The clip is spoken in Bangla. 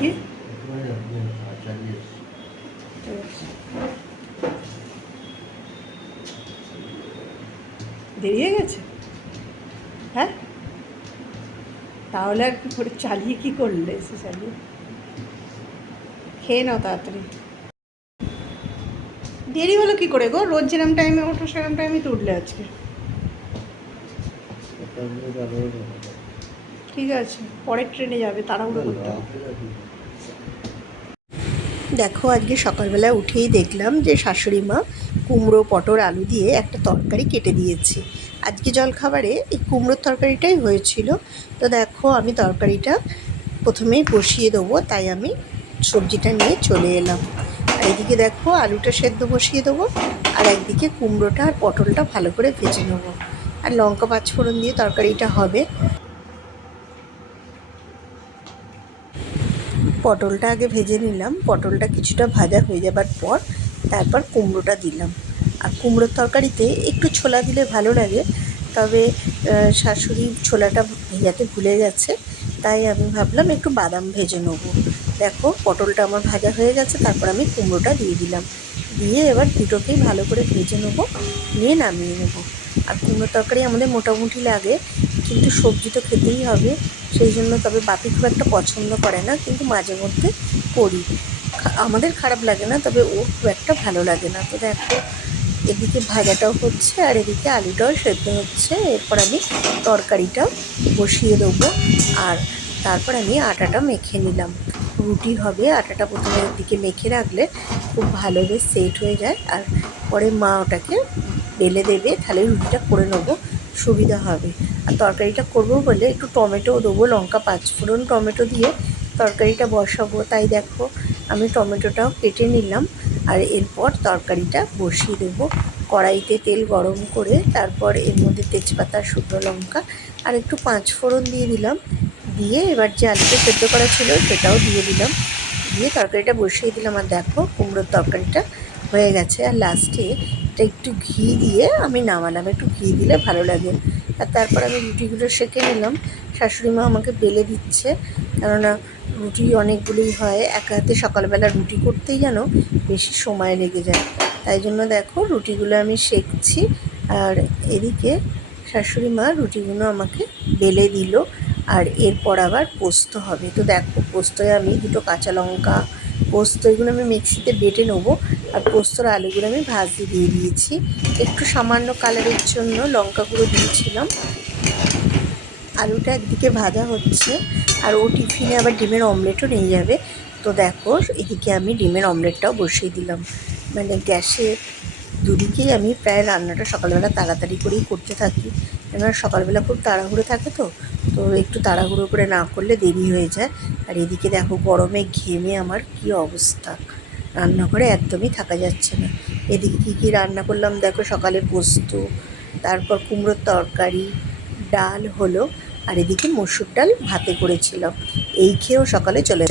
কি দেরি হয়ে গেছে? হ্যাঁ, তাহলে আর কি করে চালিয়ে কি করলে? এসে চালিয়ে খেয়ে নাও তাড়াতাড়ি। দেরি হলো কি করে গো? রোজ যেরকম টাইমে ওঠো সেরকম টাইমে তো উঠলে আজকে। ঠিক আছে, পরের ট্রেনে যাবে, তাড়াহুড়ো করতে হবে। দেখো আজকে সকালবেলা উঠেই দেখলাম যে শাশুড়ি মা কুমড়ো পটল আলু দিয়ে একটা তরকারি কেটে দিয়েছে। আজকে জলখাবারে এই কুমড়োর তরকারিটাই হয়েছিল। তো দেখো আমি তরকারিটা প্রথমেই বসিয়ে দেবো, তাই আমি সবজিটা নিয়ে চলে এলাম। আর এদিকে দেখো আলুটা সেদ্ধ বসিয়ে দেবো, আর একদিকে কুমড়োটা আর পটলটা ভালো করে ভেজে নেবো। আর লঙ্কা পাঁচফোড়ন দিয়ে তরকারিটা হবে। পটলটা আগে ভেজে নিলাম, পটলটা কিছুটা ভাজা হয়ে যাবার পর তারপর কুমড়োটা দিলাম। আর কুমড়োর তরকারিতে একটু ছোলা দিলে ভালো লাগে, তবে শাশুড়ি ছোলাটা ভেজাতে ভুলে গেছে, তাই আমি ভাবলাম একটু বাদাম ভেজে নেবো। দেখো পটলটা আমার ভাজা হয়ে গেছে, তারপর আমি কুমড়োটা দিয়ে দিলাম, দিয়ে এবার দুটোকেই ভালো করে ভেজে নেবো, নিয়ে নামিয়ে নেবো। আর কুমড়োর তরকারি আমাদের মোটামুটি লাগে, কিন্তু সবজি তো খেতেই হবে, সেই জন্য। তবে বাপি খুব একটা পছন্দ করে না, কিন্তু মাঝে মধ্যে করি। আমাদের খারাপ লাগে না, তবে ও খুব একটা ভালো লাগে না। তো দেখো এদিকে ভাজাটাও হচ্ছে আর এদিকে আলুটাও সেদ্ধ হচ্ছে। এরপর আমি তরকারিটাও বসিয়ে দেবো, আর তারপর আমি আটাটা মেখে নিলাম। রুটি হবে, আটাটা প্রথমে এদিকে মেখে রাখলে খুব ভালো বেশ সেট হয়ে যায়, আর পরে মা ওটাকে বেলে দেবে, তাহলে রুটিটা করে নেবো, সুবিধা হবে। আর তরকারিটা করবো বলে একটু টমেটোও দেবো, লঙ্কা পাঁচফোড়ন টমেটো দিয়ে তরকারিটা বসাবো, তাই দেখো আমি টমেটোটাও কেটে নিলাম। আর এরপর তরকারিটা বসিয়ে দেবো। কড়াইতে তেল গরম করে তারপর এর মধ্যে তেজপাতা, শুকনো লঙ্কা আর একটু পাঁচফোড়ন দিয়ে দিলাম, দিয়ে এবার যে আলুটা সেদ্ধ করা ছিল সেটাও দিয়ে দিলাম, দিয়ে তরকারিটা বসিয়ে দিলাম। আর দেখো কুমড়োর তরকারিটা হয়ে গেছে। আর লাস্টে এটা একটু ঘি দিয়ে আমি নামালাম, একটু ঘি দিলে ভালো লাগে। আর তারপর আমি রুটিগুলো সেঁকে নিলাম। শাশুড়ি মা আমাকে বেলে দিচ্ছে, কেননা রুটি অনেকগুলোই হয়, একা হাতে সকালবেলা রুটি করতেই যেন বেশি সময় লেগে যায়, তাই জন্য দেখো রুটিগুলো আমি সেঁকছি। আর এদিকে শাশুড়ি মা রুটিগুলো আমাকে বেলে দিল। আর এরপর আবার পোস্ত হবে। তো দেখো পোস্তয় আমি দুটো কাঁচা লঙ্কা, পোস্ত এগুলো আমি মিক্সিতে বেটে নেবো। আর পোস্তর আলুগুলো আমি ভাজতে দিয়ে দিয়েছি, একটু সামান্য কালারের জন্য লঙ্কা গুঁড়ো দিয়েছিলাম। আলুটা একদিকে ভাজা হচ্ছে, আর ও টিফিনে আবার ডিমের অমলেটও নিয়ে যাবে। তো দেখো এদিকে আমি ডিমের অমলেটটাও বসিয়ে দিলাম। মানে গ্যাসে দুদিকেই আমি প্রায় রান্নাটা সকালবেলা তাড়াতাড়ি করেই করতে থাকি, কেননা সকালবেলা খুব তাড়াহুড়ো থাকে, তো একটু তাড়াহুড়ো করে না করলে দেরি হয়ে যায়। আর এদিকে দেখো গরমে ঘেমে আমার কী অবস্থা, রান্নাঘরে একদমই থাকা যাচ্ছে না। এদিকে কী কী রান্না করলাম দেখো, সকালে পোস্ত, তারপর কুমড়োর তরকারি, ডাল হলো, আর এদিকে মসুর ডাল ভাতে করেছিলাম। এই খেয়েও সকালে চলে